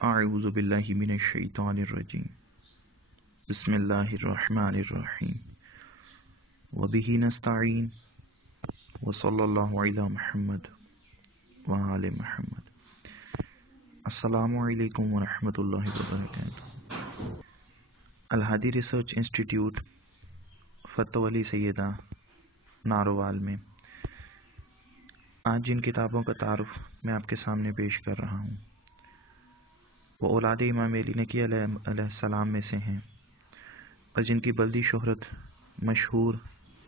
اعوذ باللہ من الشیطان الرجیم بسم اللہ الرحمن الرحیم وبہ نستعین وصلی اللہ علی محمد وآل محمد۔ السلام علیکم ورحمۃ اللہ وبرکاتہ۔ الہادی ریسرچ انسٹیٹیوٹ فتح علی سیدہ ناروال میں آج جن کتابوں کا تعارف میں آپ کے سامنے پیش کر رہا ہوں وہ اولاد امام علی نقی علیہ السلام میں سے ہیں، اور جن کی بلدی شہرت مشہور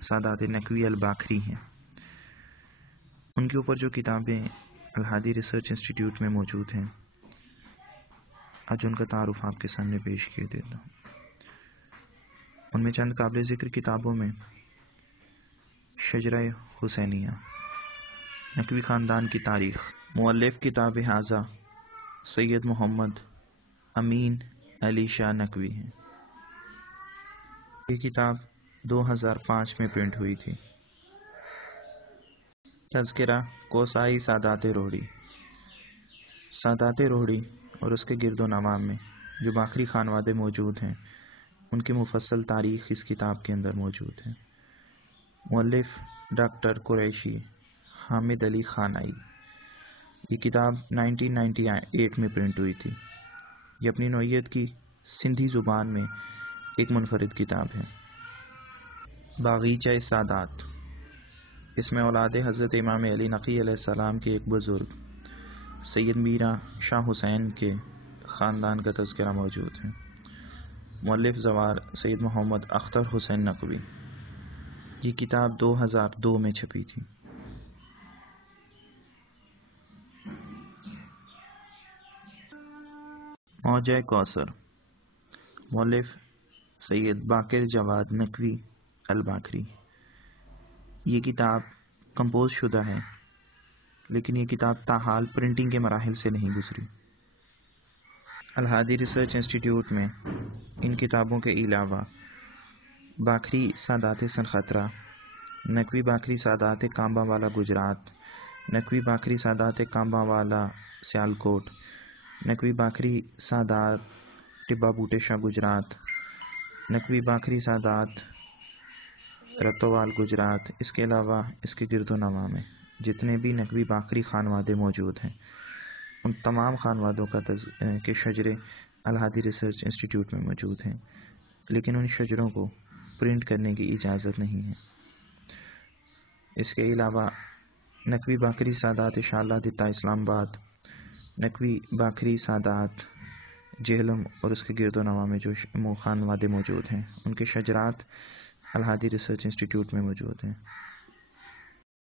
سادات نقوی الباکری ہیں۔ ان کے اوپر جو کتابیں الہادی ریسرچ انسٹیٹیوٹ میں موجود ہیں، آج ان کا تعارف آپ کے سامنے پیش کیے دیتا ہوں۔ ان میں چند قابل ذکر کتابوں میں شجرہ حسینیہ، نقوی خاندان کی تاریخ، مؤلف کتاب ھذا سید محمد امین علی شاہ نقوی ہیں۔ یہ کتاب 2005 میں پرنٹ ہوئی تھی۔ تذکرہ کوسائی سادات روڑی، سادات روڑی اور اس کے گرد و نواح میں جو باکری خانوادے موجود ہیں، ان کی مفصل تاریخ اس کتاب کے اندر موجود ہے۔ مؤلف ڈاکٹر قریشی حامد علی خانائی۔ یہ کتاب 1998 میں پرنٹ ہوئی تھی۔ یہ اپنی نوعیت کی سندھی زبان میں ایک منفرد کتاب ہے۔ باغیچہ سادات، اس میں اولاد حضرت امام علی نقی علیہ السلام کے ایک بزرگ سید میرا شاہ حسین کے خاندان کا تذکرہ موجود ہے۔ مؤلف زوار سید محمد اختر حسین نقوی۔ یہ کتاب 2002 میں چھپی تھی۔ موجہ کوثر، مؤلف سید باقر جواد نقوی الباکری۔ یہ کتاب کمپوز شدہ ہے، لیکن یہ کتاب تاحال پرنٹنگ کے مراحل سے نہیں گزری۔ الہادی ریسرچ انسٹیٹیوٹ میں ان کتابوں کے علاوہ باکری سادات سنخطرہ، نقوی باکری سادات کامبا والا گجرات، نقوی باکری سادات کامبا والا سیالکوٹ، نقوی باکری سادات ٹبا بوٹے شاہ گجرات، نقوی باکری سادات رتوال گجرات۔ اس کے علاوہ اس کے گرد و نواح میں جتنے بھی نقوی باکری خانوادے موجود ہیں، ان تمام خانوادوں کے شجرے الہادی ریسرچ انسٹیٹیوٹ میں موجود ہیں، لیکن ان شجروں کو پرنٹ کرنے کی اجازت نہیں ہے۔ اس کے علاوہ نقوی باکری سادات شالہ دتا اسلام آباد، نقوی باکری سادات جہلم اور اس کے گرد و نواح میں جو خانوادے موجود ہیں، ان کے شجرات الہادی ریسرچ انسٹیٹیوٹ میں موجود ہیں۔